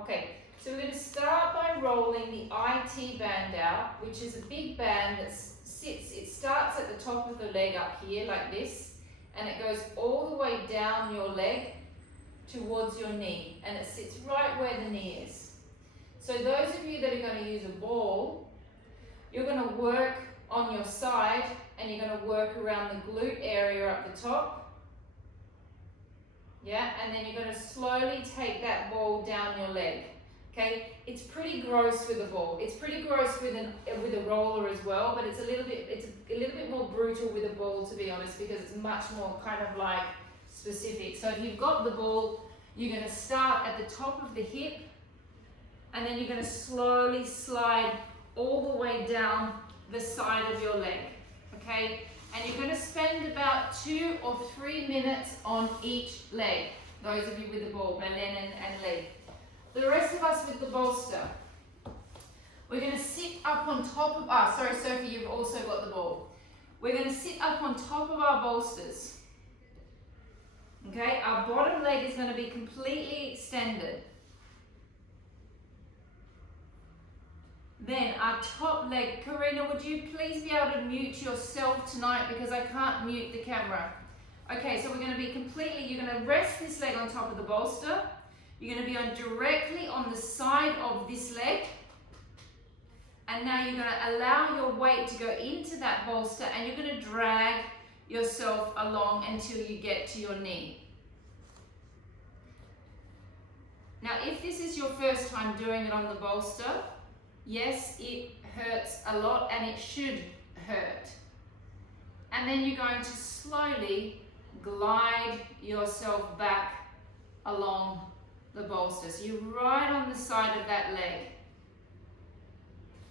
Okay, so we're going to start by rolling the IT band out, which is a big band that sits, it starts at the top of the leg up here like this, and it goes all the way down your leg towards your knee, and it sits right where the knee is. So those of you that are going to use a ball, you're going to work on your side, and you're going to work around the glute area up the top. Yeah, and then you're going to slowly take that ball down your leg. Okay, it's pretty gross with a ball. It's pretty gross with a roller as well, but it's a little bit more brutal with a ball, to be honest, because it's much more kind of like specific. So if you've got the ball, you're going to start at the top of the hip, and then you're going to slowly slide all the way down the side of your leg. Okay, and you're going to spend about 2 or 3 minutes on each leg. Those of you with the ball, ballet and leg. The rest of us with the bolster, we're going to sit up on top of, sorry Sophie, you've also got the ball. We're going to sit up on top of our bolsters. Okay, our bottom leg is going to be completely extended. Then our top leg, Karina, would you please be able to mute yourself tonight because I can't mute the camera. Okay, so we're going to be completely, you're going to rest this leg on top of the bolster. You're going to be directly on the side of this leg. And now you're going to allow your weight to go into that bolster, and you're going to drag yourself along until you get to your knee. Now, if this is your first time doing it on the bolster, yes, it hurts a lot and it should hurt. And then you're going to slowly glide yourself back along the bolster. So you're right on the side of that leg.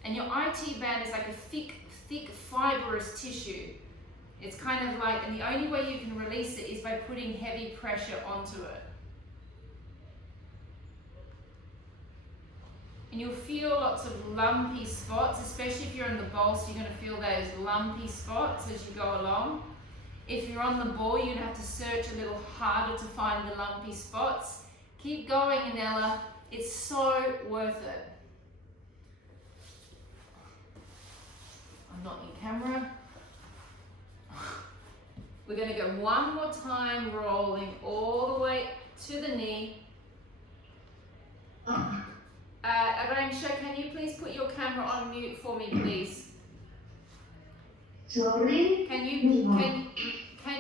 And your IT band is like a thick fibrous tissue. It's kind of like, and the only way you can release it is by putting heavy pressure onto it. And you'll feel lots of lumpy spots, especially if you're in the bolster, you're going to feel those lumpy spots as you go along. If you're on the ball, you're going to have to search a little harder to find the lumpy spots. Keep going, Anella. It's so worth it. I'm not in camera. We're going to go one more time, rolling all the way to the knee. Arantxa, can you please put your camera on mute for me, please? Sorry? Can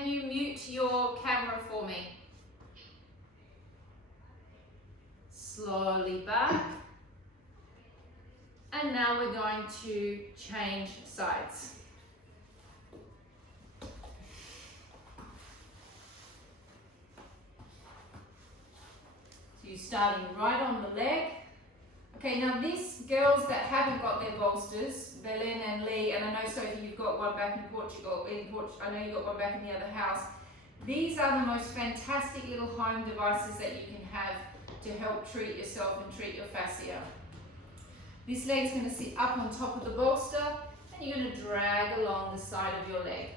you mute your camera for me? Slowly back. And now we're going to change sides. So you're starting right on the leg. Okay, now these girls that haven't got their bolsters, Belen and Lee, and I know Sophie, you've got one back in Portugal. I know you got one back in the other house. These are the most fantastic little home devices that you can have to help treat yourself and treat your fascia. This leg's going to sit up on top of the bolster, and you're going to drag along the side of your leg.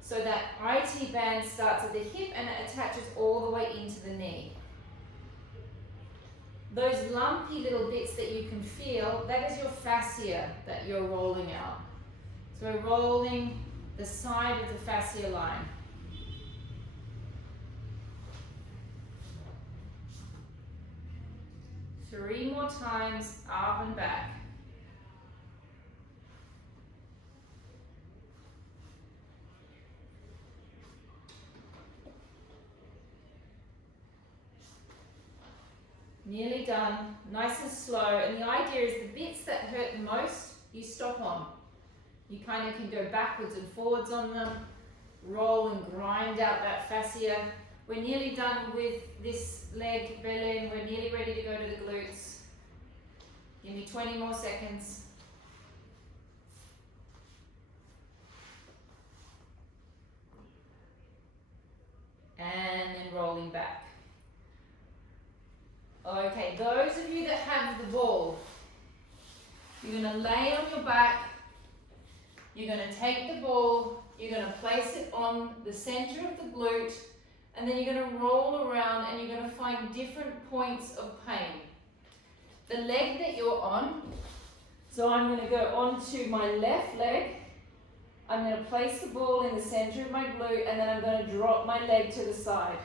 So that IT band starts at the hip and it attaches all the way into the knee. Those lumpy little bits that you can feel, that is your fascia that you're rolling out. So we're rolling the side of the fascia line. Three more times, up and back. Nearly done, nice and slow. And the idea is the bits that hurt the most, you stop on. You kind of can go backwards and forwards on them, roll and grind out that fascia. We're nearly done with this leg, Belen. We're nearly ready to go to the glutes. Give me 20 more seconds. And then rolling back. Okay, those of you that have the ball, you're going to lay on your back, you're going to take the ball, you're going to place it on the center of the glute, and then you're going to roll around and you're going to find find different points of pain. The leg that you're on, so I'm going to go onto my left leg. I'm going to place the ball in the center of my glute, and then I'm going to drop my leg to the side.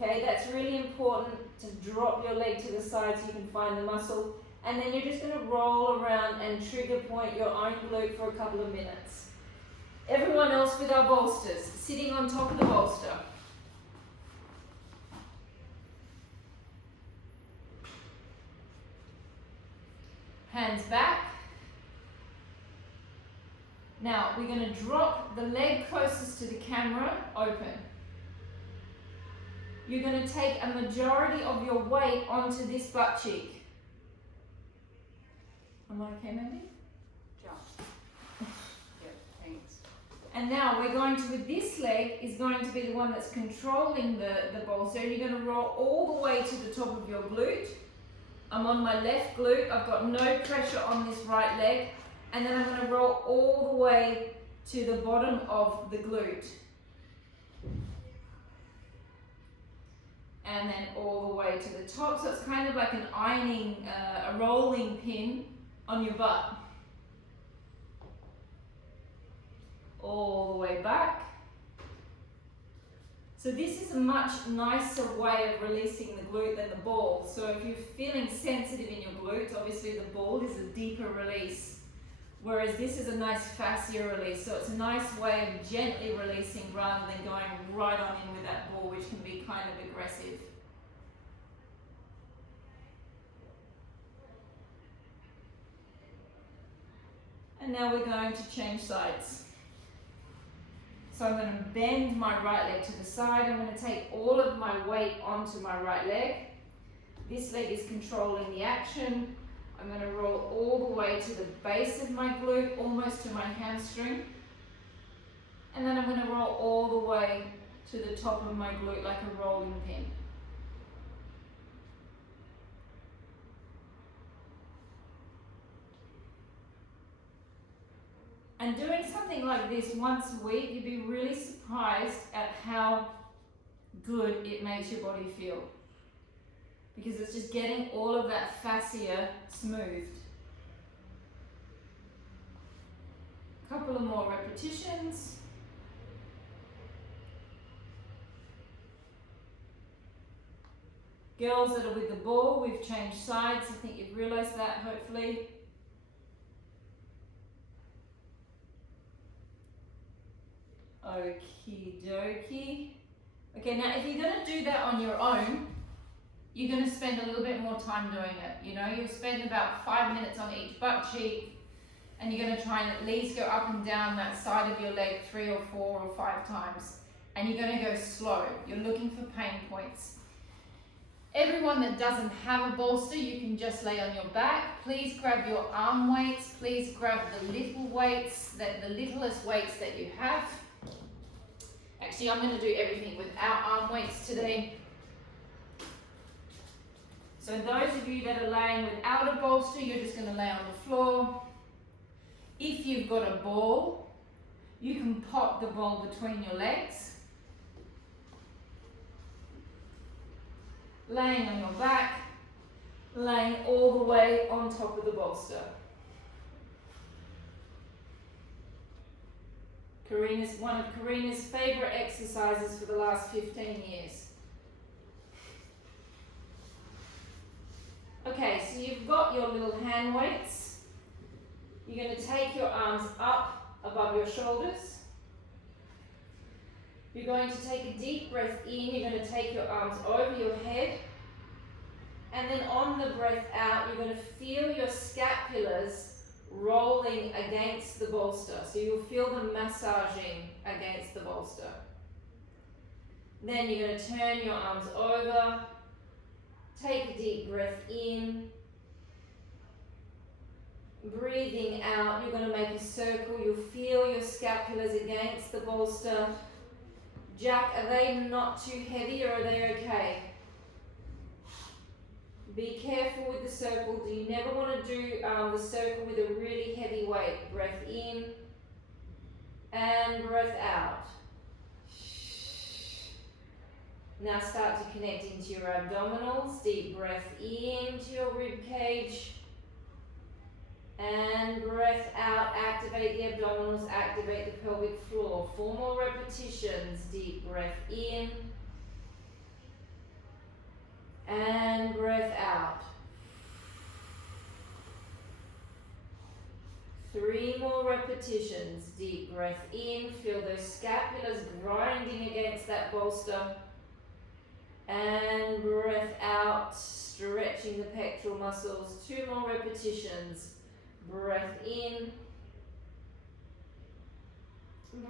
Okay, that's really important to drop your leg to the side so you can find the muscle. And then you're just going to roll around and trigger point your own glute for a couple of minutes. Everyone else with our bolsters, sitting on top of the bolster. Hands back. Now we're going to drop the leg closest to the camera open. You're going to take a majority of your weight onto this butt cheek. Am I okay, Mandy? Jump. Yep, thanks. And now we're going to, with this leg, is going to be the one that's controlling the bolster. You're going to roll all the way to the top of your glute. I'm on my left glute. I've got no pressure on this right leg. And then I'm going to roll all the way to the bottom of the glute. And then all the way to the top. So it's kind of like an ironing, a rolling pin on your butt. All the way back. So this is a much nicer way of releasing the glute than the ball. So if you're feeling sensitive in your glutes, obviously the ball is a deeper release. Whereas this is a nice fascia release. So it's a nice way of gently releasing rather than going right on in with that ball, which can be kind of aggressive. And now we're going to change sides. So I'm going to bend my right leg to the side. I'm going to take all of my weight onto my right leg. This leg is controlling the action. I'm going to roll all the way to the base of my glute, almost to my hamstring. And then I'm going to roll all the way to the top of my glute like a rolling pin. And doing something like this once a week, you'd be really surprised at how good it makes your body feel. Because it's just getting all of that fascia smoothed. A couple of more repetitions. Girls that are with the ball, we've changed sides. I think you've realized that, hopefully. Okie dokie. Okay, now if you're going to do that on your own, you're going to spend a little bit more time doing it. You know, you'll spend about 5 minutes on each butt cheek, and you're going to try and at least go up and down that side of your leg 3 or 4 or 5 times. And you're going to go slow. You're looking for pain points. Everyone that doesn't have a bolster, you can just lay on your back. Please grab your arm weights. Please grab the little weights, the littlest weights that you have. Actually, I'm going to do everything without arm weights today. So those of you that are laying without a bolster, you're just going to lay on the floor. If you've got a ball, you can pop the ball between your legs. Laying on your back, laying all the way on top of the bolster. One of Karina's favourite exercises for the last 15 years. Okay, so you've got your little hand weights. You're going to take your arms up above your shoulders. You're going to take a deep breath in. You're going to take your arms over your head. And then on the breath out, you're going to feel your scapulas rolling against the bolster. So you'll feel them massaging against the bolster. Then you're going to turn your arms over. Take a deep breath in. Breathing out, you're going to make a circle. You'll feel your scapulas against the bolster. Jack, are they not too heavy or are they okay? Be careful with the circle. You never want to do the circle with a really heavy weight. Breath in and breath out. Now start to connect into your abdominals. Deep breath into your rib cage. And breath out, activate the abdominals, activate the pelvic floor. 4 more repetitions. Deep breath in. And breath out. 3 more repetitions. Deep breath in. Feel those scapulas grinding against that bolster. And breath out, stretching the pectoral muscles. 2 more repetitions. Breath in.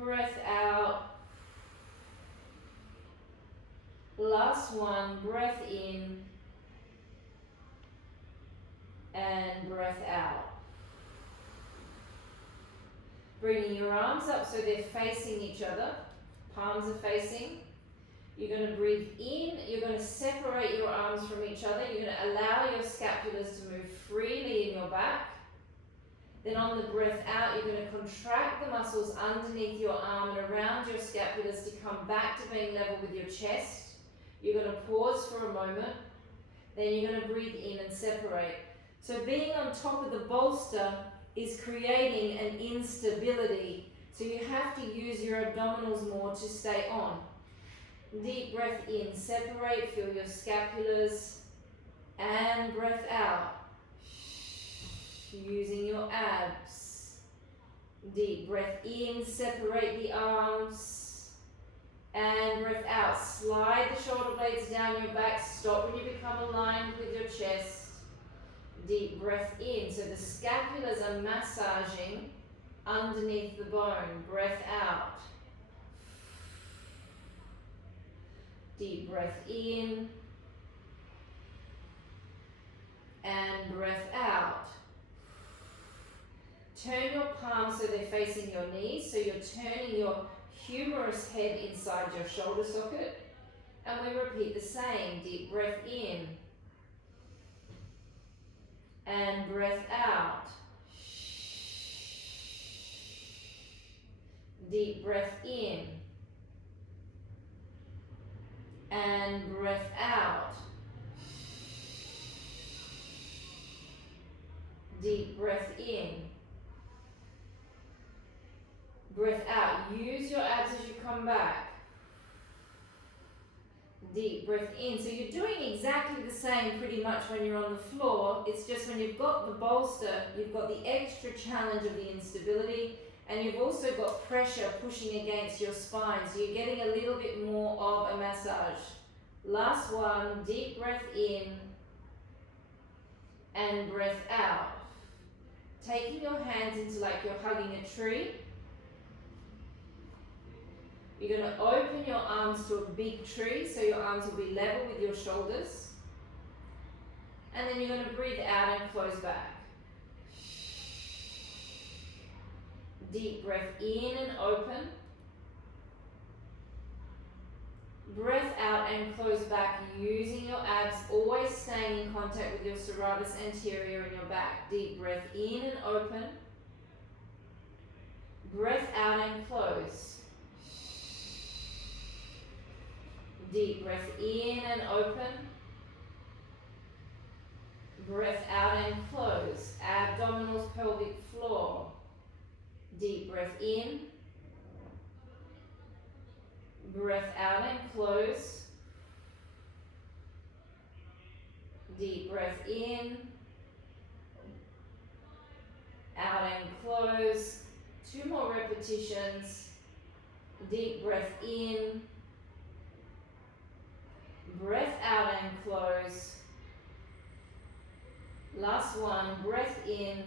Breath out. Last one. Breath in. And breath out. Bringing your arms up so they're facing each other. Palms are facing. You're going to breathe in. You're going to separate your arms from each other. You're going to allow your scapulars to move freely in your back. Then on the breath out, you're going to contract the muscles underneath your arm and around your scapulars to come back to being level with your chest. You're going to pause for a moment. Then you're going to breathe in and separate. So being on top of the bolster is creating an instability. So you have to use your abdominals more to stay on. Deep breath in, separate, feel your scapulars, and breath out. Using your abs. Deep breath in, separate the arms, and breath out. Slide the shoulder blades down your back, stop when you become aligned with your chest. Deep breath in, so the scapulars are massaging underneath the bone. Breath out. Deep breath in, and breath out. Turn your palms so they're facing your knees, so you're turning your humerus head inside your shoulder socket. And we repeat the same. Deep breath in. And breath out. Deep breath in. And breath out. Deep breath in. Breath out. Use your abs as you come back. Deep breath in. So you're doing exactly the same pretty much when you're on the floor. It's just when you've got the bolster, you've got the extra challenge of the instability, and you've also got pressure pushing against your spine. So you're getting a little bit more of a massage. Last one. Deep breath in and breath out. Taking your hands into like you're hugging a tree. You're going to open your arms to a big tree, so your arms will be level with your shoulders. And then you're going to breathe out and close back. Deep breath in and open. Breath out and close back, using your abs, always staying in contact with your serratus anterior in your back. Deep breath in and open. Breath out and close. Deep breath in and open. Breath out and close. Abdominals, pelvic floor. Deep breath in. Breath out and close. Deep breath in. Out and close. 2 more repetitions. Deep breath in. Breath out and close. Last one. Breath in.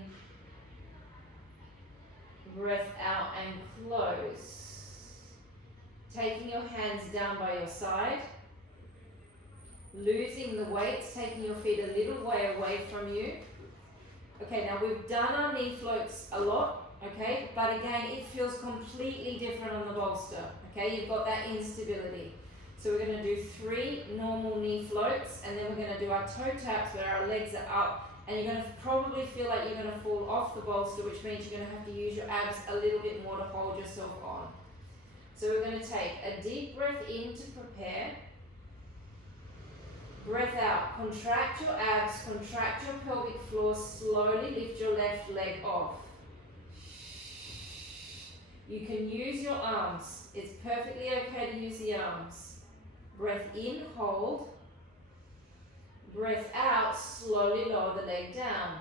Breath out and close. Taking your hands down by your side. Losing the weights, taking your feet a little way away from you. Okay, now we've done our knee floats a lot, okay? But again, it feels completely different on the bolster, okay? You've got that instability. So we're going to do 3 normal knee floats, and then we're going to do our toe taps where our legs are up, and you're going to probably feel like you're going to fall off the bolster, which means you're going to have to use your abs a little bit more to hold yourself on. So we're going to take a deep breath in to prepare. Breath out. Contract your abs, contract your pelvic floor. Slowly lift your left leg off. You can use your arms. It's perfectly okay to use the arms. Breath in, hold. Breath out, slowly lower the leg down.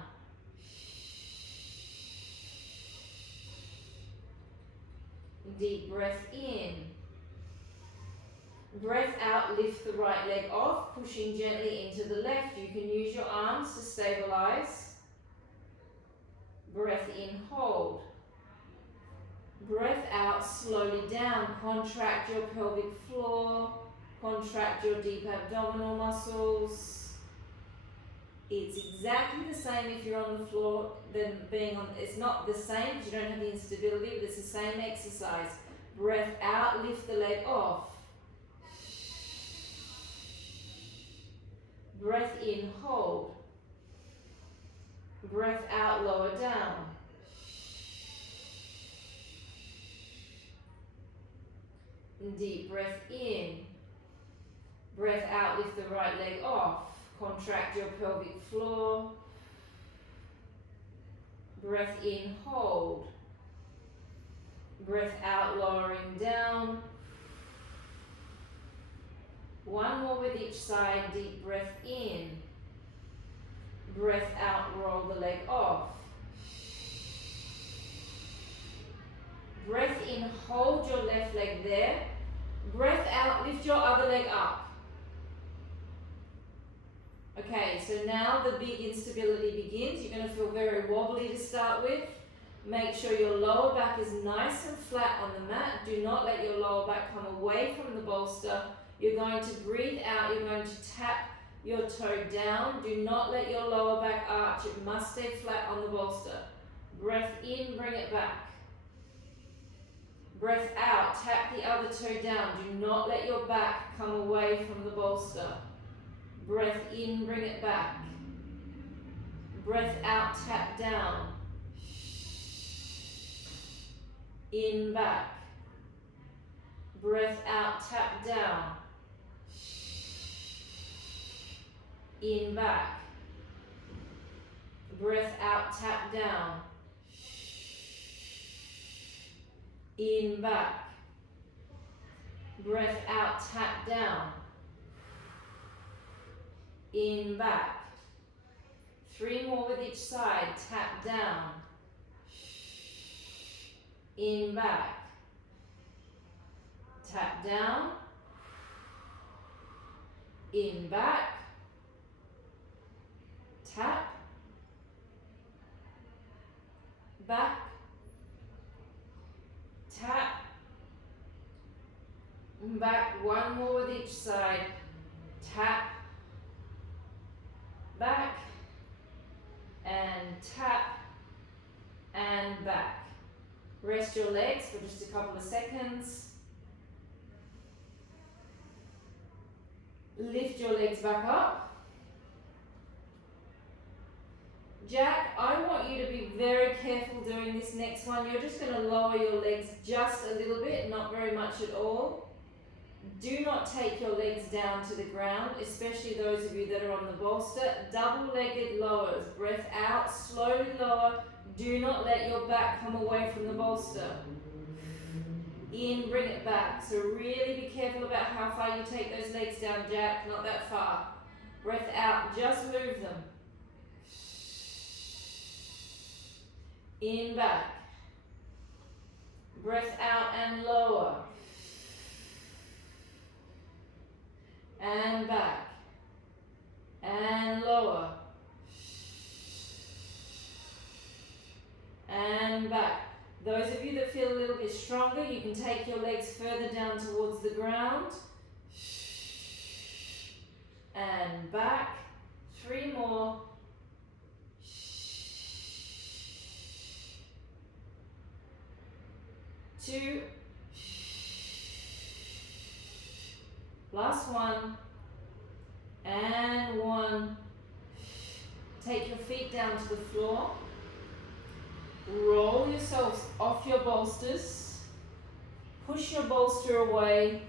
Deep breath in. Breath out, lift the right leg off, pushing gently into the left. You can use your arms to stabilize. Breath in, hold. Breath out, slowly down. Contract your pelvic floor. Contract your deep abdominal muscles. It's exactly the same if you're on the floor than being on. It's not the same because you don't have the instability, but it's the same exercise. Breath out, lift the leg off. Breath in, hold. Breath out, lower down. Deep breath in. Breath out, lift the right leg off. Contract your pelvic floor. Breath in, hold. Breath out, lowering down. One more with each side. Deep breath in. Breath out, roll the leg off. Breath in, hold your left leg there. Breath out, lift your other leg up. Okay, so now the big instability begins. You're going to feel very wobbly to start with. Make sure your lower back is nice and flat on the mat. Do not let your lower back come away from the bolster. You're going to breathe out. You're going to tap your toe down. Do not let your lower back arch. It must stay flat on the bolster. Breath in, bring it back. Breath out, tap the other toe down. Do not let your back come away from the bolster. Breath in, bring it back. Breath out, tap down. In, back. Breath out, tap down. In, back. Breath out, tap down. In, back. Breath out, tap down. In, back. 3 more with each side. Tap down. In, back. Tap down. In, back. Tap. Back. Tap. Back. 1 more with each side. Tap. Back. And tap. And back. Rest your legs for just a couple of seconds. Lift your legs back up. Jack, I want you to be very careful doing this next one. You're just going to lower your legs just a little bit, not very much at all. Do not take your legs down to the ground, especially those of you that are on the bolster. Double-legged lowers. Breath out, slowly lower. Do not let your back come away from the bolster. In, bring it back. So really be careful about how far you take those legs down, Jack. Not that far. Breath out, just move them. In, back. Breath out and lower. And back. And lower. And back. Those of you that feel a little bit stronger, you can take your legs further down towards the ground. And back. 3 more. Two. Last 1. And 1. Take your feet down to the floor. Roll yourselves off your bolsters. Push your bolster away.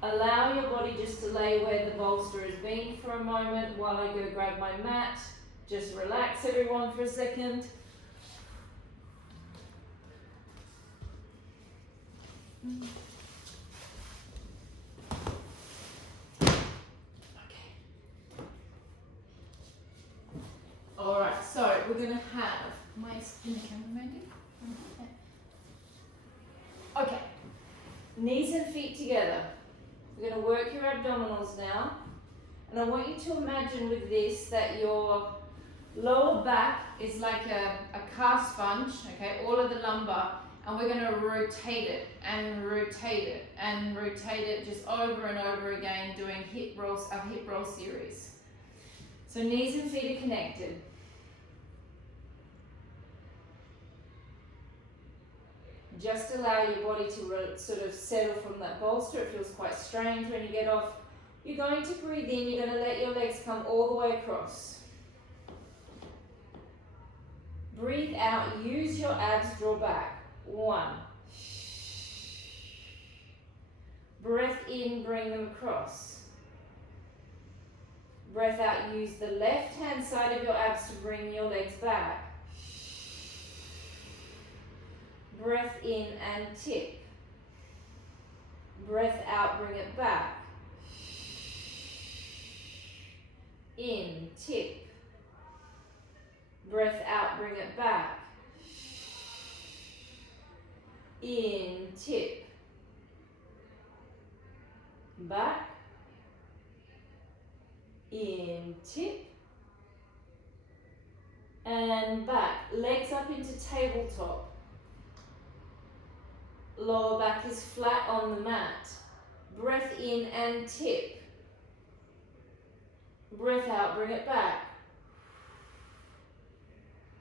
Allow your body just to lay where the bolster has been for a moment while I go grab my mat. Just relax everyone for a second. Alright, so we're going to have my camera ready. Okay, knees and feet together. We're going to work your abdominals now. And I want you to imagine with this that your lower back is like a car sponge, okay, all of the lumbar, and we're going to rotate it and rotate it and rotate it just over and over again, doing hip rolls, a hip roll series. So knees and feet are connected. Just allow your body to sort of settle from that bolster. It feels quite strange when you get off. You're going to breathe in. You're going to let your legs come all the way across. Breathe out. Use your abs. Draw back. 1. Breath in. Bring them across. Breath out. Use the left-hand side of your abs to bring your legs back. Breath in and tip. Breath out, bring it back. In, tip. Breath out, bring it back. In, tip. Back. In, tip. And back. Legs up into tabletop. Lower back is flat on the mat. Breath in and tip. Breath out, bring it back.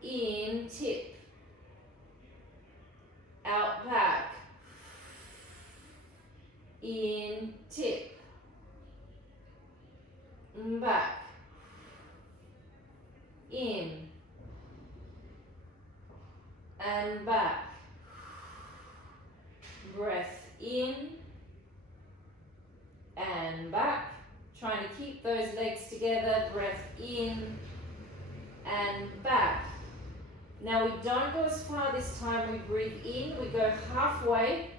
In, tip. Out, back. In, tip. Back. In. And back. Breath in and back. Trying to keep those legs together. Breath in and back. Now we don't go as far this time. We breathe in. We go halfway.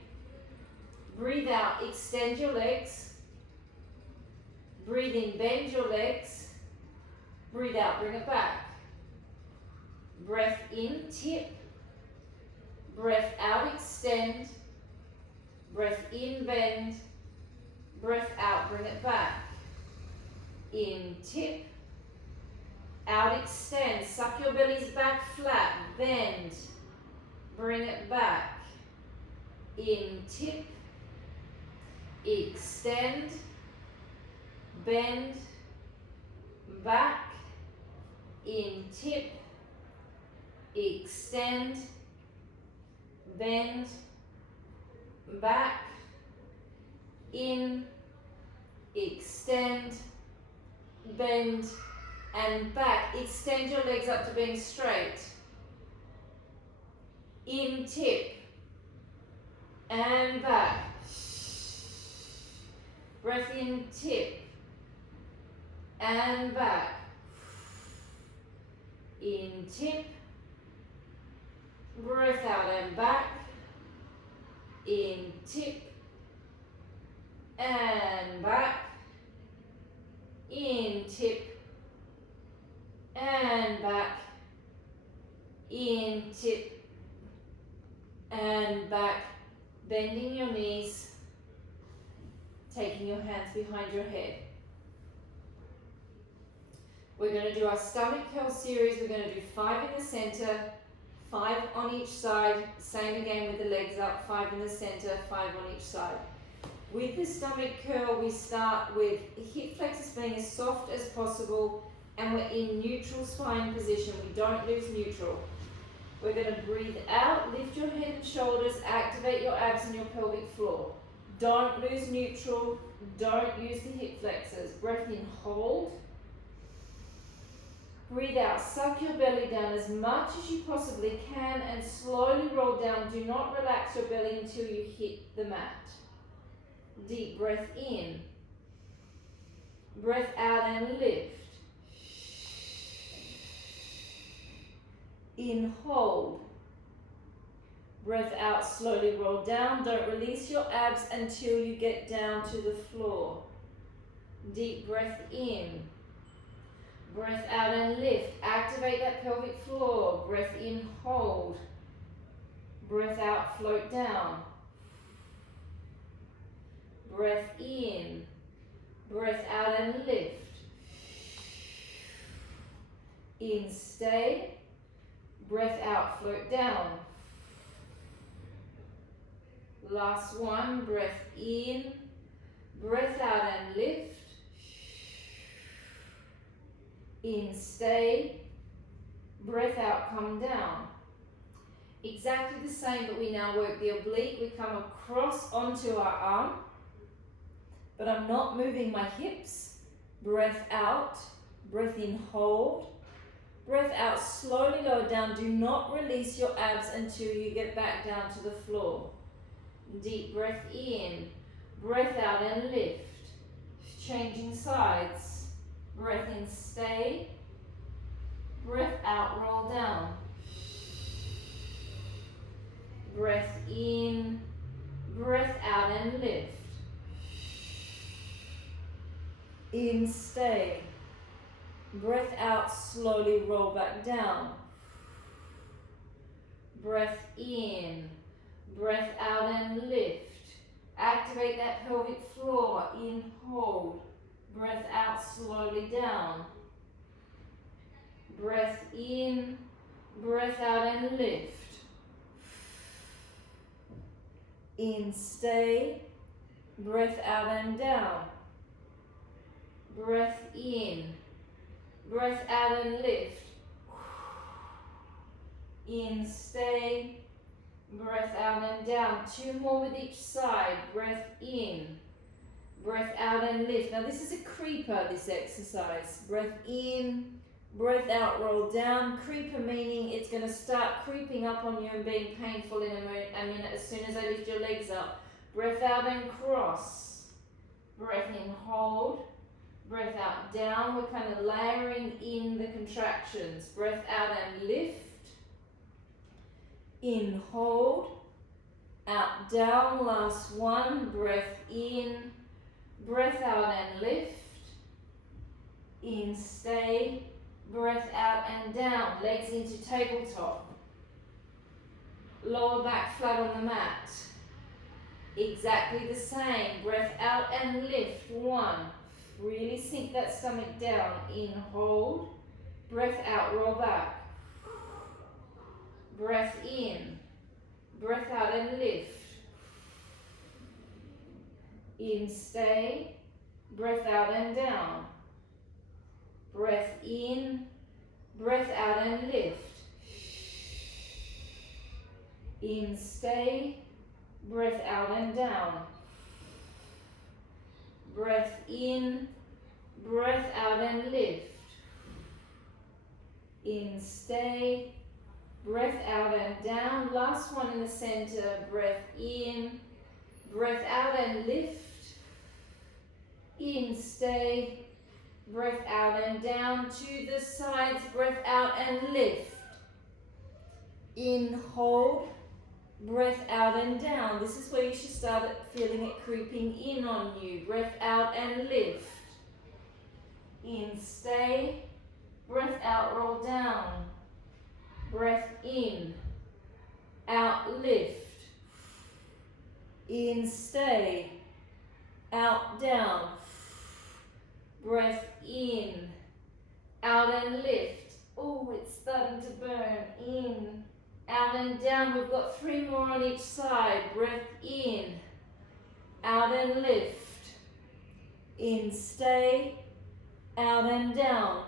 Breathe out. Extend your legs. Breathe in. Bend your legs. Breathe out. Bring it back. Breath in. Tip. Breath out. Extend. Breath in, bend. Breath out, bring it back. In, tip. Out, extend. Suck your bellies back flat. Bend. Bring it back. In, tip. Extend. Bend. Back. In, tip. Extend. Bend. Back, in, extend, bend, and back. Extend your legs up to being straight. In, tip, and back. Breath in, tip, and back. In, tip, breath out and back. In, tip, and back. In, tip, and back. In, tip, and back. Bending your knees, taking your hands behind your head. We're going to do our stomach curl series. We're going to do 5 in the center, 5 on each side, same again with the legs up, 5 in the center, 5 on each side. With the stomach curl, we start with hip flexors being as soft as possible, and we're in neutral spine position. We don't lose neutral. We're going to breathe out, lift your head and shoulders, activate your abs and your pelvic floor. Don't lose neutral, don't use the hip flexors. Breath in, hold. Breathe out, suck your belly down as much as you possibly can and slowly roll down. Do not relax your belly until you hit the mat. Deep breath in. Breath out and lift. In, hold. Breath out, slowly roll down. Don't release your abs until you get down to the floor. Deep breath in. Breath out and lift. Activate that pelvic floor. Breath in, hold. Breath out, float down. Breath in. Breath out and lift. In, stay. Breath out, float down. Last one, breath in. Breath out and lift. In, stay. Breath out, come down. Exactly the same, but we now work the oblique. We come across onto our arm, but I'm not moving my hips. Breath out, breath in, hold. Breath out, slowly lower down. Do not release your abs until you get back down to the floor. Deep breath in, breath out and lift. Changing sides. Breath in, stay. Breath out, roll down. Breath in, breath out and lift. In, stay. Breath out, slowly roll back down. Breath in, breath out and lift. Activate that pelvic floor. In, hold. Breath out, slowly down. Breath in, breath out and lift. In, stay. Breath out and down. Breath in, breath out and lift. In, stay. Breath out and down. Two more with each side. Breath in, breath out and lift. Now this is a creeper, this exercise. Breath in, breath out, roll down. Creeper meaning it's going to start creeping up on you and being painful in a minute as soon as I lift your legs up. Breath out and cross. Breath in, hold. Breath out, down. We're kind of layering in the contractions. Breath out and lift. In, hold. Out, down. Last one. Breath in. Breath out and lift. In, stay. Breath out and down. Legs into tabletop. Lower back flat on the mat. Exactly the same. Breath out and lift. One. Really sink that stomach down. In, hold. Breath out, roll back. Breath in. Breath out and lift. In, stay. Breath out and down. Breath in. Breath out and lift. In, stay. Breath out and down. Breath in, breath out and lift. In, stay, breath out and down. Last one in the center. Breath in, breath out and lift. In, stay, breath out and down. To the sides, breath out and lift. In, hold. Breath out and down. This is where you should start feeling it creeping in on you. Breath out and lift. In, stay. Breath out, roll down. Breath in. Out, lift. In, stay. Out, down. Breath in. Out and lift. Oh, it's starting to burn. In. Out and down. We've got three more on each side. Breath in. Out and lift. In, stay. Out and down.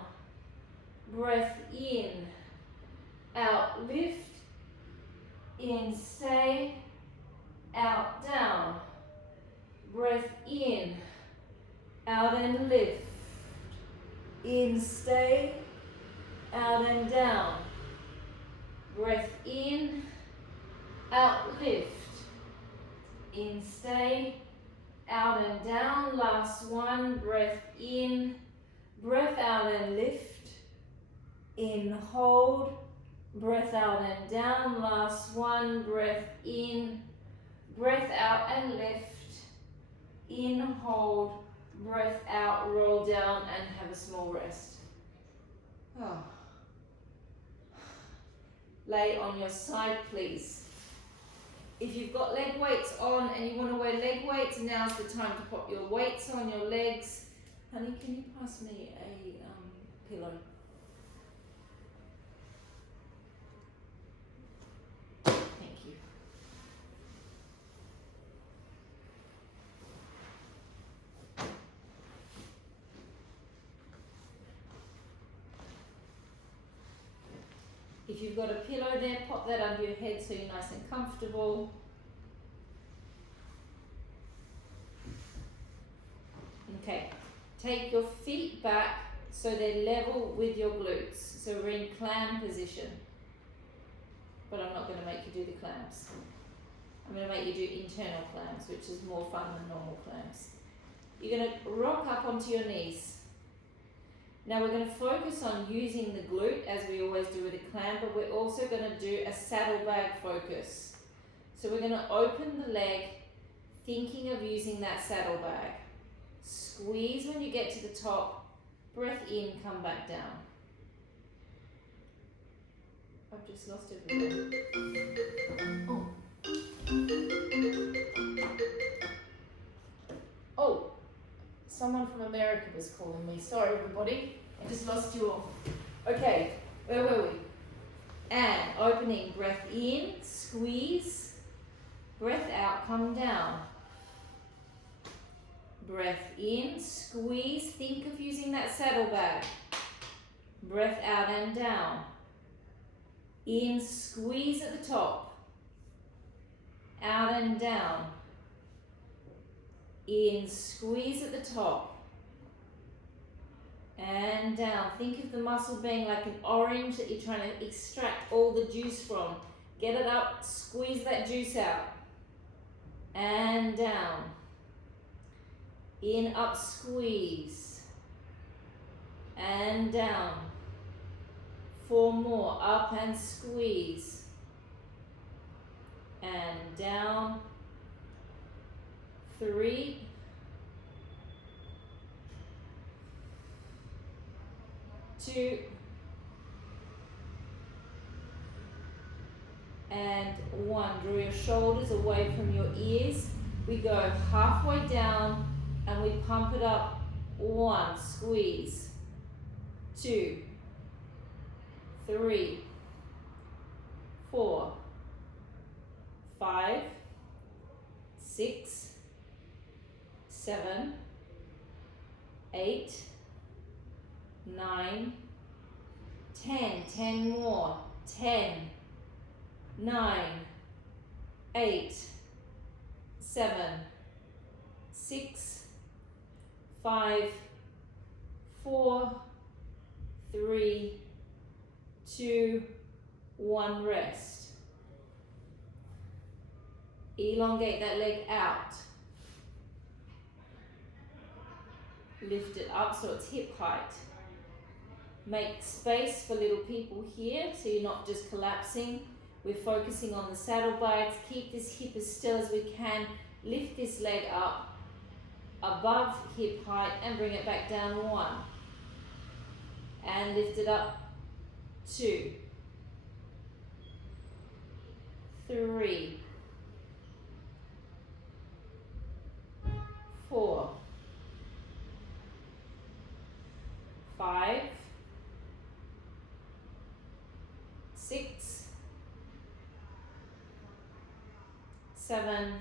Breath in. Out, lift. In, stay. Out, down. Breath in. Out and lift. In, stay. Out and down. Breath in, out, lift. In, stay, out and down. Last one, breath in, breath out and lift. In, hold, breath out and down. Last one, breath in, breath out and lift. In, hold, breath out, roll down and have a small rest. Oh. Lay on your side, please. If you've got leg weights on and you want to wear leg weights, now's the time to pop your weights on your legs. Honey, can you pass me a pillow? Thank you. If you've got a pillow there, pop that under your head so you're nice and comfortable. Okay, take your feet back so they're level with your glutes. So we're in clam position. But I'm not going to make you do the clams. I'm going to make you do internal clams, which is more fun than normal clams. You're going to rock up onto your knees. Now we're going to focus on using the glute as we always do with a clam, but we're also going to do a saddlebag focus. So we're going to open the leg, thinking of using that saddlebag. Squeeze when you get to the top, breath in, come back down. I've just lost everything. Oh, someone from America was calling me. Sorry, everybody. I just lost you all. Okay, where were we? And opening, breath in, squeeze. Breath out, come down. Breath in, squeeze. Think of using that saddlebag. Breath out and down. In, squeeze at the top. Out and down. In, squeeze at the top. And down. Think of the muscle being like an orange that you're trying to extract all the juice from. Get it up, squeeze that juice out. And down. In, up, squeeze. And down. 4 more. Up and squeeze. And down. 3. 2. And 1. Draw your shoulders away from your ears. We go halfway down and we pump it up. 1. Squeeze. 2. 3. 4. 5. 6. 7. 8. 9. 10. 10 more. 10. 9. 8. 7. 6. 5. 4. 3. 2. 1. Rest. Elongate that leg out. Lift it up so it's hip height. Make space for little people here so you're not just collapsing. We're focusing on the saddlebags. Keep this hip as still as we can. Lift this leg up above hip height and bring it back down. 1. And lift it up. 2. 3. 4. 5. 6. 7.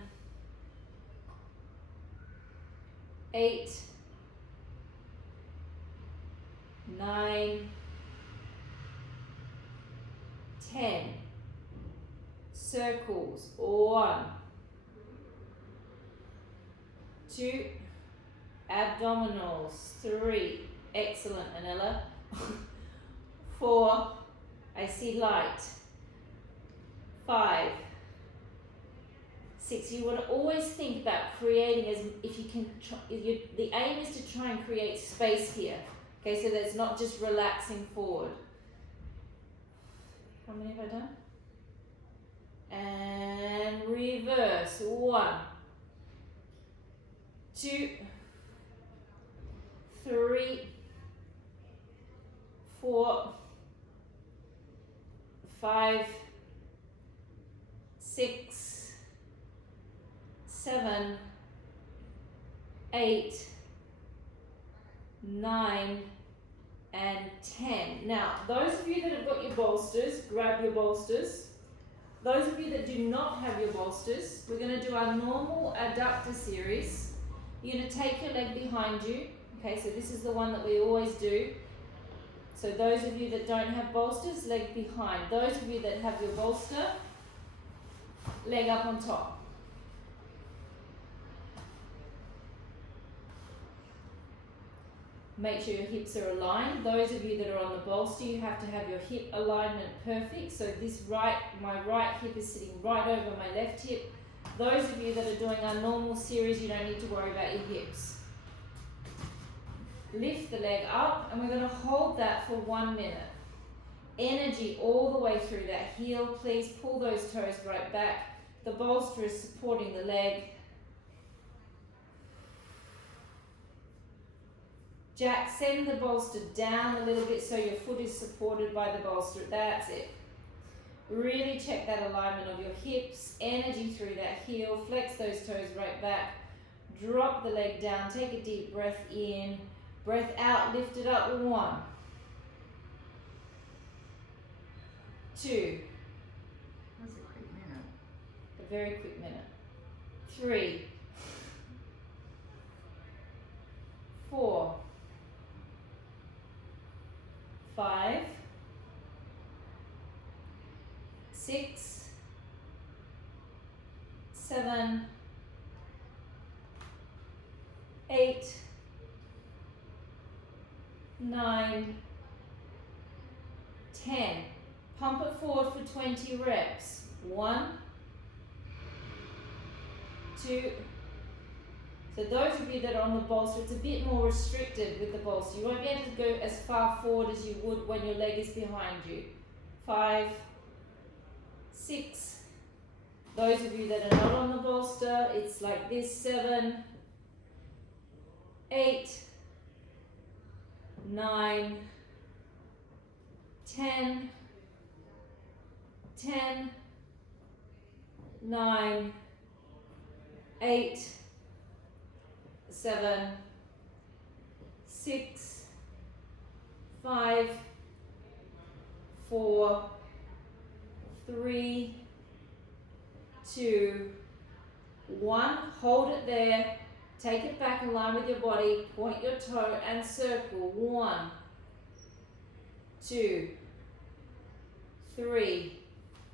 8. 9. 10. Circles. 1. 2. Abdominals. 3. Excellent, Anilla. 4. I see light. 5. 6. You want to always think about creating as, if you can, the aim is to try and create space here. Okay, so that's not just relaxing forward. How many have I done? And reverse. 1, 2, 3, 4, 5, 6, 7, 8, 9, and 10. Now, those of you that have got your bolsters, grab your bolsters. Those of you that do not have your bolsters, we're going to do our normal adductor series. You're going to take your leg behind you. Okay, so this is the one that we always do. So those of you that don't have bolsters, leg behind. Those of you that have your bolster, leg up on top. Make sure your hips are aligned. Those of you that are on the bolster, you have to have your hip alignment perfect. So this my right hip is sitting right over my left hip. Those of you that are doing our normal series, you don't need to worry about your hips. Lift the leg up, and we're going to hold that for 1 minute. Energy all the way through that heel. Please pull those toes right back. The bolster is supporting the leg. Jack, send the bolster down a little bit so your foot is supported by the bolster. That's it. Really check that alignment of your hips. Energy through that heel. Flex those toes right back. Drop the leg down. Take a deep breath in. Breath out. Lift it up. 1, 2. That's a quick minute. A very quick minute. 3, 4, 5, 6, 7, 8, 9, 10. Pump it forward for 20 reps. 1, 2. So those of you that are on the bolster, it's a bit more restricted with the bolster. You won't be able to go as far forward as you would when your leg is behind you. 5, 6. Those of you that are not on the bolster, it's like this. 7, 8, 9, 10, 10, 9, 8, 7, 6, 5, 4, 3, 2, 1. Hold it there. Take it back in line with your body. Point your toe and circle. 1, 2, 3.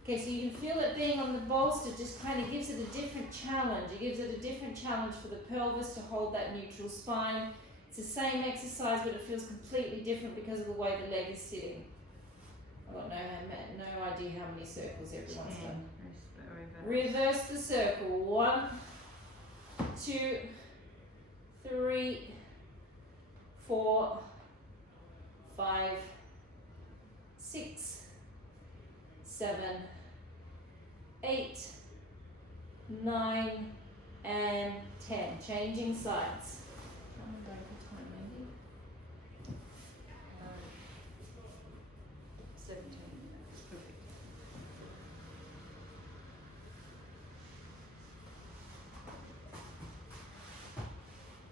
Okay, so you can feel it being on the bolster just kind of gives it a different challenge. It gives it a different challenge for the pelvis to hold that neutral spine. It's the same exercise, but it feels completely different because of the way the leg is sitting. I've got no idea how many circles everyone's done. Reverse the circle. 1, 2, 3, 4, 5, 6, 7, 8, 9, and 10. Changing sides. 17 minutes. Perfect.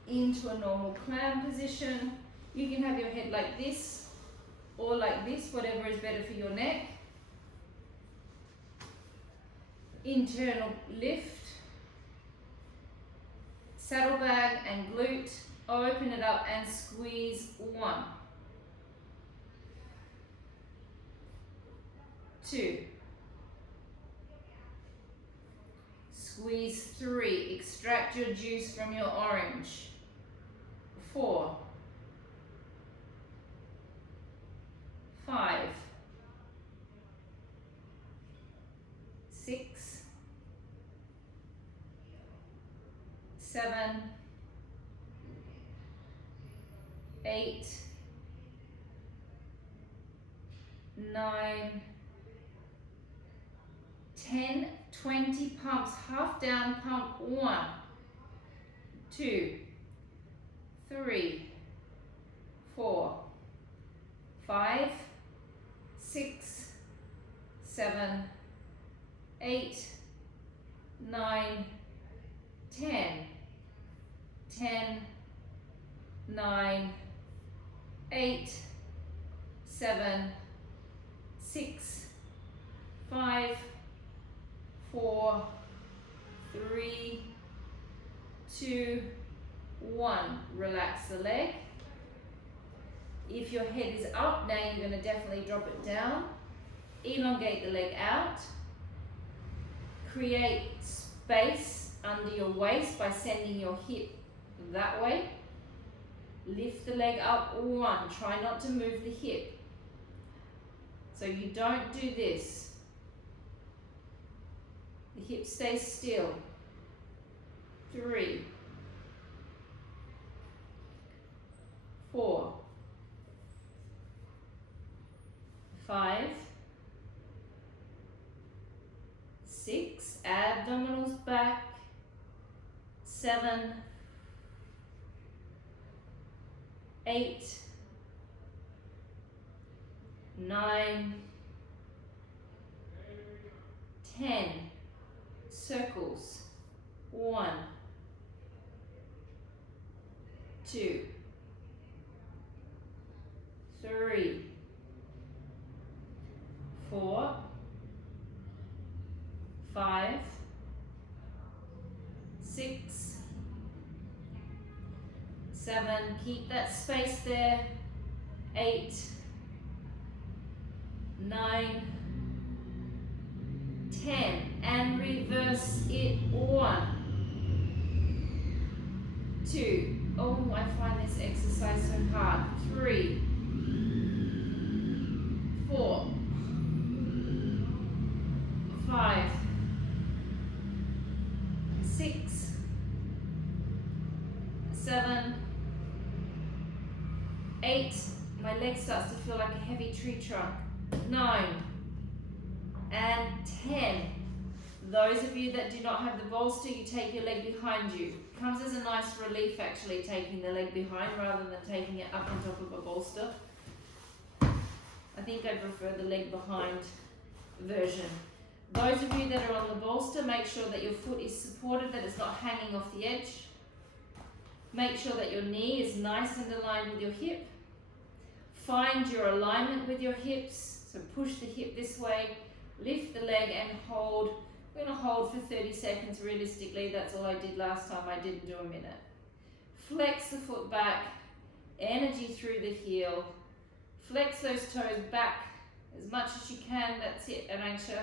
Into a normal clam position. You can have your head like this or like this, whatever is better for your neck. Internal lift, saddlebag and glute, open it up and squeeze. 1, 2, squeeze. 3, extract your juice from your orange. 4, 5, 6, 7, 8, 9, 10, 20 pumps, half down pump. 1, 2, 3, 4, 5, 6, 7, 8, 9, 10, 10, 9, 8, 7, 6, 5, 4, 3, 2, 1. Relax the leg. If your head is up, now you're going to definitely drop it down. Elongate the leg out. Create space under your waist by sending your hip that way. Lift the leg up. 1. Try not to move the hip. So you don't do this. The hip stays still. 3, 4, 5, 6, abdominals back. 7, 8, 9, 10. Circles. 1, 2, 3, 4, 5, 6, 7. Keep that space there. 8, 9, 10. And reverse it. 1, 2. Oh, I find this exercise so hard. 3, 4, 5, 6, 7, 8. My leg starts to feel like a heavy tree trunk. 9 and 10. Those of you that do not have the bolster, you take your leg behind you. Comes as a nice relief actually, taking the leg behind rather than taking it up on top of a bolster. I think I prefer the leg behind version. Those of you that are on the bolster, make sure that your foot is supported, that it's not hanging off the edge. Make sure that your knee is nice and aligned with your hip. Find your alignment with your hips. So push the hip this way, lift the leg and hold. We're going to hold for 30 seconds realistically. That's all I did last time. I didn't do a minute. Flex the foot back, energy through the heel. Flex those toes back as much as you can. That's it, Arangsha.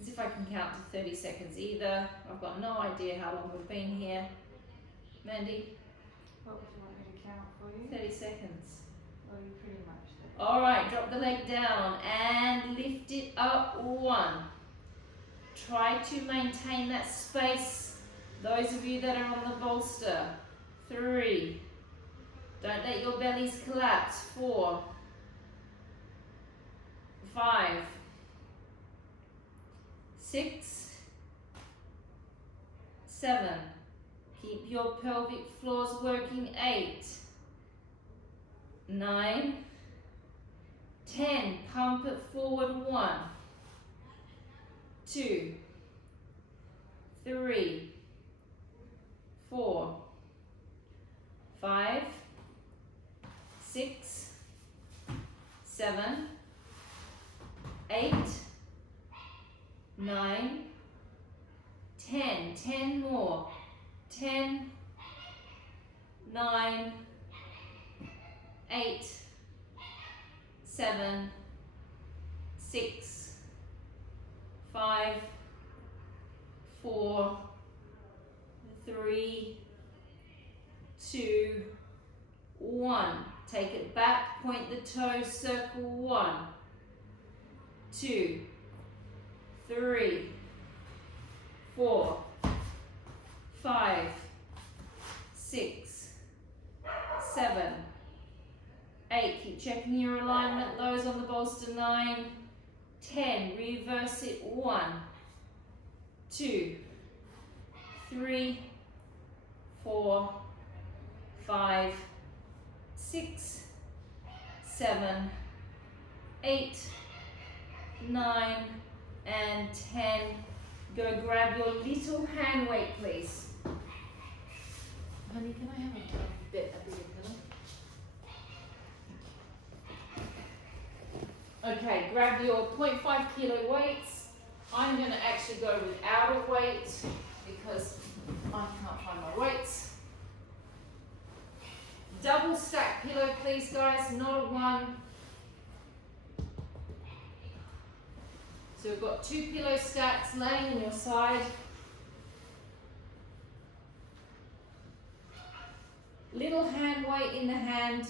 As if I can count to 30 seconds either. I've got no idea how long we've been here. Mandy? What would you want me to count for you? 30 seconds. Well, you pretty much did. All right, drop the leg down and lift it up. 1. Try to maintain that space. Those of you that are on the bolster. 3. Don't let your bellies collapse. 4, 5, 6, 7. Keep your pelvic floors working. 8, 9, 10. Pump it forward. 1, 2, 3, 4, 5, 6, 7, 8, 9, 10. 10 more. 10, 9, 8, 7, 6, 5, 4, 3, 2, 1. Take it back, point the toes, circle. 1, 2, 3, 4, 5, 6, 7, 8. Keep checking your alignment. Those on the bolster. 9, 10. Reverse it. 1, 2, 3, 4, 5, 6, 7, 8, 9, and 10. Go grab your little hand weight, please. Honey, can I have a bigger pillow? Okay, grab your 0.5 kilo weights. I'm going to actually go without a weight because I can't find my weights. Double stack pillow, please, guys, not a one. So we've got 2 pillow stacks laying on your side. Little hand weight in the hand.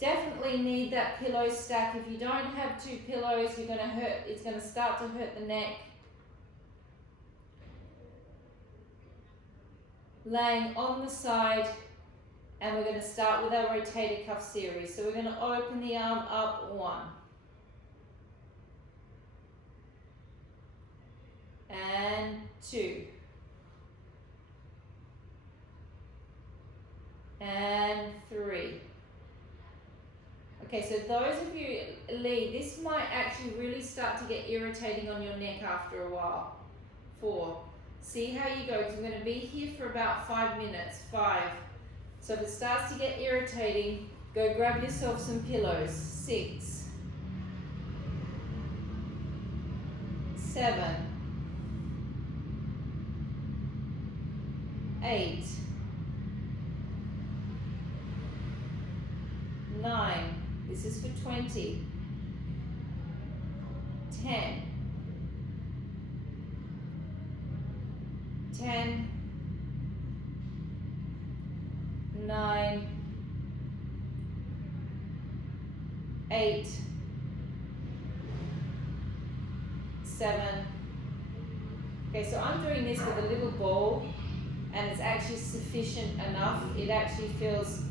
Definitely need that pillow stack. If you don't have 2 pillows, you're going to hurt. It's going to start to hurt the neck. Laying on the side, and we're going to start with our rotator cuff series. So we're going to open the arm up. 1. And 2. And 3. Okay, so those of you, Lee, this might actually really start to get irritating on your neck after a while. 4. See how you go, because we're going to be here for about 5 minutes. 5. So if it starts to get irritating, go grab yourself some pillows. 6. 7. 8. 9. This is for 20. 10. 10. 9. 8. 7. Okay, so I'm doing this with a little ball, and it's actually sufficient enough. It actually feels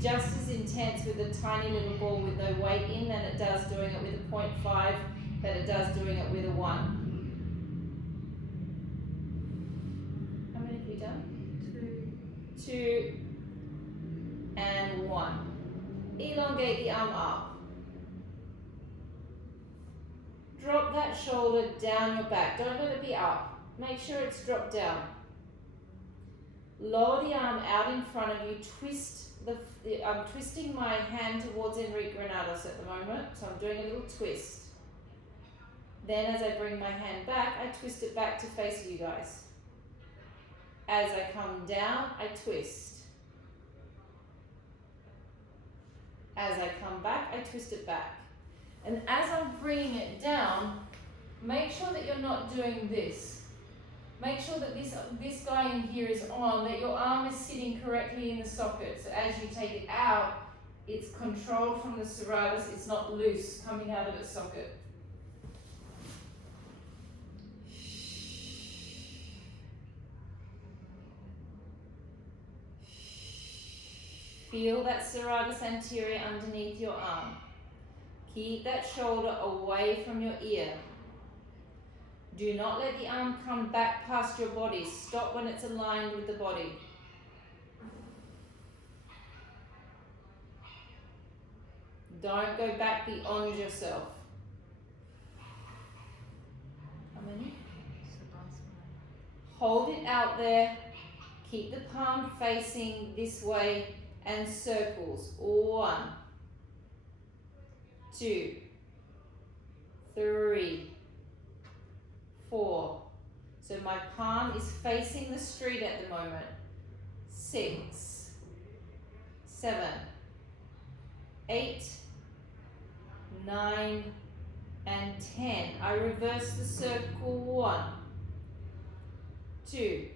just as intense with a tiny little ball with no weight in than it does doing it with a 0.5 than it does doing it with a 1. How many have we done? 2 and 1. Elongate the arm up. Drop that shoulder down your back. Don't let it be up. Make sure it's dropped down. Lower the arm out in front of you. Twist I'm twisting my hand towards Enrique Granados at the moment, so I'm doing a little twist. Then as I bring my hand back, I twist it back to face you guys. As I come down, I twist. As I come back, I twist it back. And as I'm bringing it down, make sure that you're not doing this. Make sure that this guy in here is on, that your arm is sitting correctly in the socket. So as you take it out, it's controlled from the serratus, it's not loose coming out of its socket. Feel that serratus anterior underneath your arm. Keep that shoulder away from your ear. Do not let the arm come back past your body. Stop when it's aligned with the body. Don't go back beyond yourself. How many? Hold it out there. Keep the palm facing this way and circles. 1, 2, 3, 4. So my palm is facing the street at the moment. 6, 7, 8, 9, and 10. I reverse the circle. 1, 2,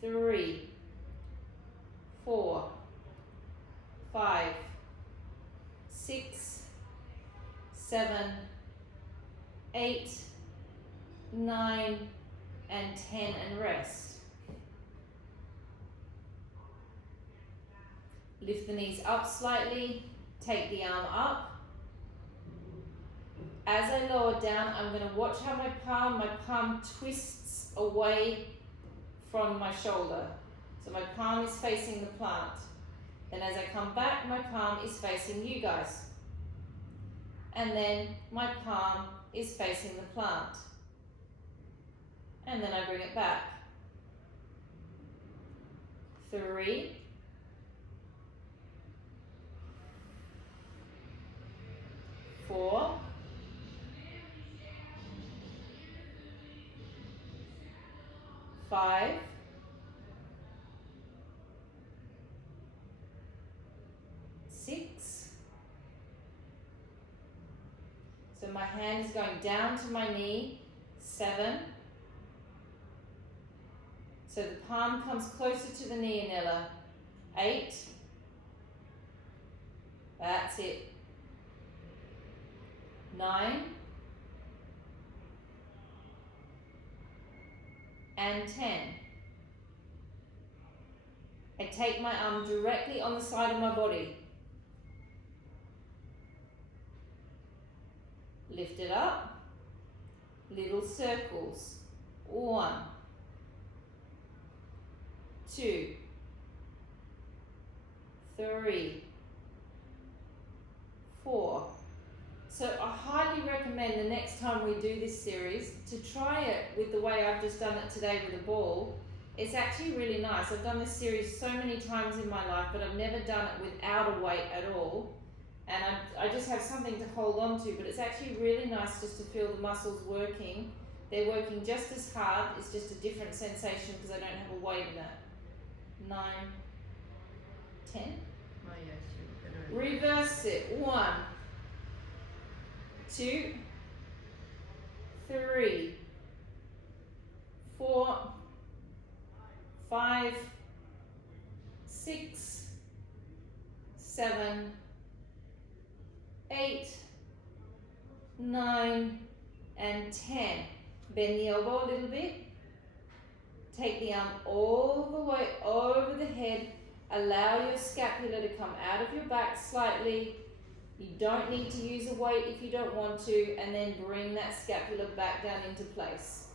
3, 4, 5, 6, 7, 8, 9, and 10, and rest. Lift the knees up slightly, take the arm up. As I lower down, I'm going to watch how my palm twists away from my shoulder. So my palm is facing the plant. Then as I come back, my palm is facing you guys. And then my palm is facing the plant. And then I bring it back. 3, 4, 5, 6. So my hand is going down to my knee. 7. So the palm comes closer to the knee, Anella. 8. That's it. 9. And 10. I take my arm directly on the side of my body. Lift it up. Little circles. 1, 2, 3, 4. So I highly recommend the next time we do this series to try it with the way I've just done it today with a ball. It's actually really nice. I've done this series so many times in my life, but I've never done it without a weight at all. And I just have something to hold on to, but it's actually really nice just to feel the muscles working. They're working just as hard, it's just a different sensation because I don't have a weight in it. 9, 10. Oh yes, Reverse it. 1, 2, 3, 4, 5, 6, 7, 8, 9, and 10. Bend the elbow a little bit. Take the arm all the way over the head. Allow your scapula to come out of your back slightly. You don't need to use a weight if you don't want to, and then bring that scapula back down into place.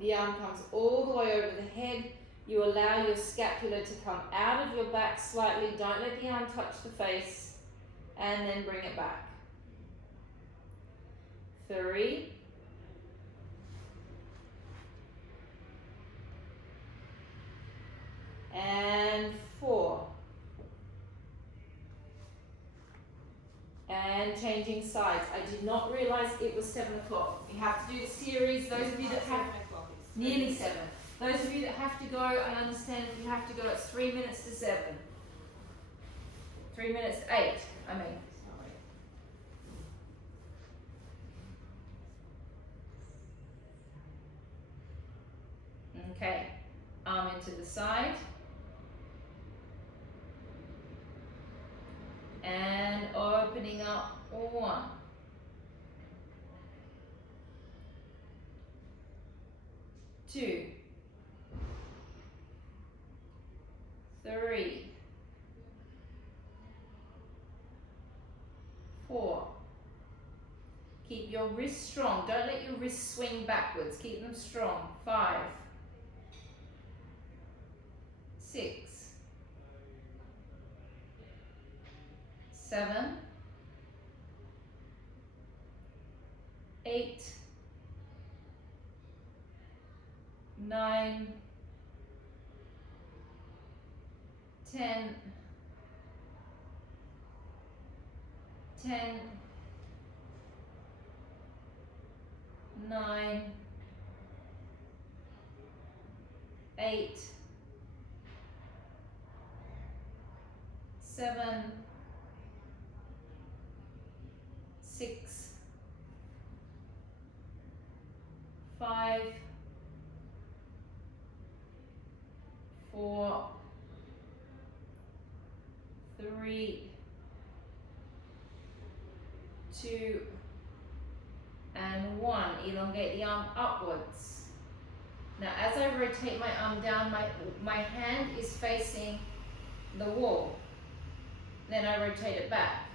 The arm comes all the way over the head. You allow your scapula to come out of your back slightly. Don't let the arm touch the face, and then bring it back. 3, 4. And changing sides. I did not realize it was 7 o'clock. You have to do the series. Those of you that have nearly 7. Those of you that have to go, I understand if you have to go, it's 3 minutes to 7. 3 minutes to 8, I mean. Okay, arm into the side. And opening up. 1, 2, 3, 4. Keep your wrists strong. Don't let your wrists swing backwards. Keep them strong. 5, 6, 7, 8, 9, 10, 9, 8, 7, 6, 5, 4, 3, 2, and 1. Elongate the arm upwards. Now as I rotate my arm down, my hand is facing the wall. Then I rotate it back.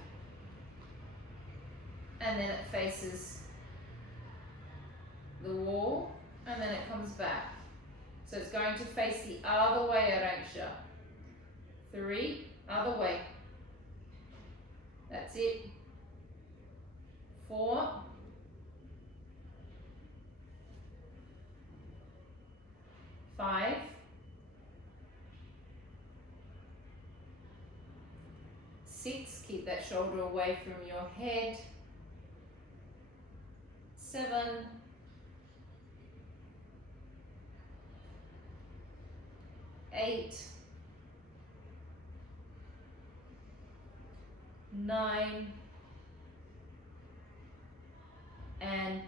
And then it faces the wall, and then it comes back. So it's going to face the other way, Arantxa. 3, other way. That's it. 4, 5, 6, keep that shoulder away from your head. 7, 8, 9, and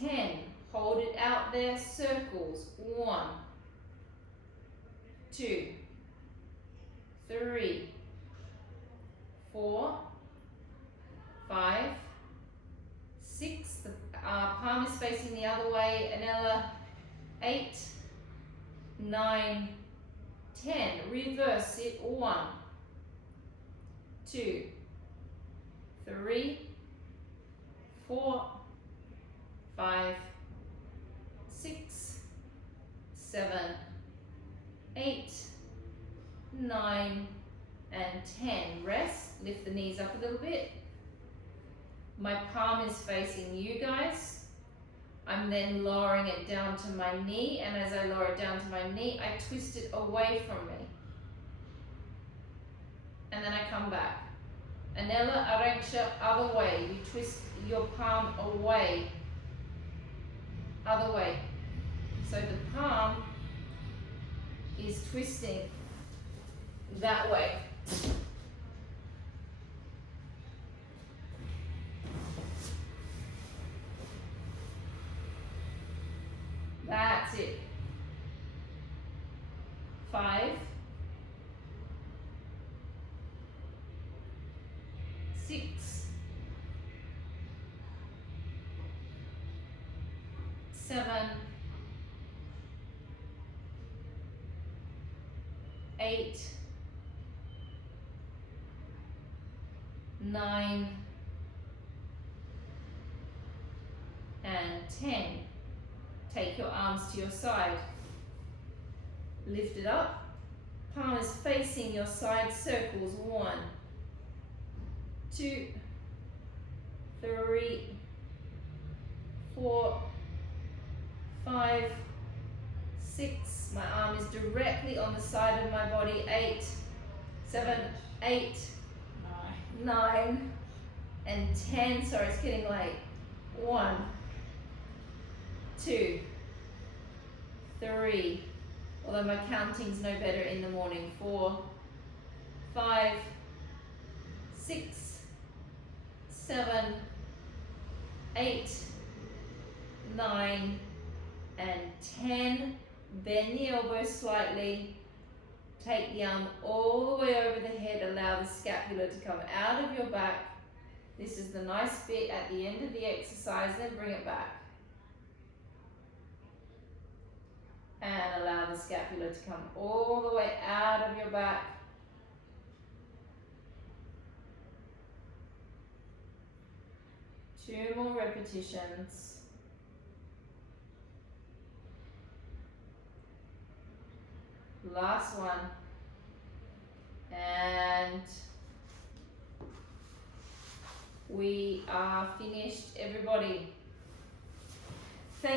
10. Hold it out there, circles. 1, 2, 3, 4, 5, 6. The palm is facing the other way. Anella. 8, 9, 10. Reverse it. 1, 2, 3, 4, 5, 6, 7, 8, 9, and 10. Rest. Lift the knees up a little bit. My palm is facing you guys. I'm then lowering it down to my knee, and as I lower it down to my knee, I twist it away from me. And then I come back. Anella, Arantxa, other way. You twist your palm away. Other way. So the palm is twisting that way. That's it. 5, 6, 7, 8, 9, and 10. Take your arms to your side. Lift it up. Palm is facing your side, circles. 1, 2, 3, 4, 5, 6. My arm is directly on the side of my body. 8, 7, 8, 9, and 10. Sorry, it's getting late. 1, 2, 3, although my counting's no better in the morning. 4, 5, 6, 7, 8, 9, and 10. Bend the elbow slightly. Take the arm all the way over the head. Allow the scapula to come out of your back. This is the nice bit at the end of the exercise. Then bring it back. And allow the scapula to come all the way out of your back. Two more repetitions. Last one. And we are finished, everybody.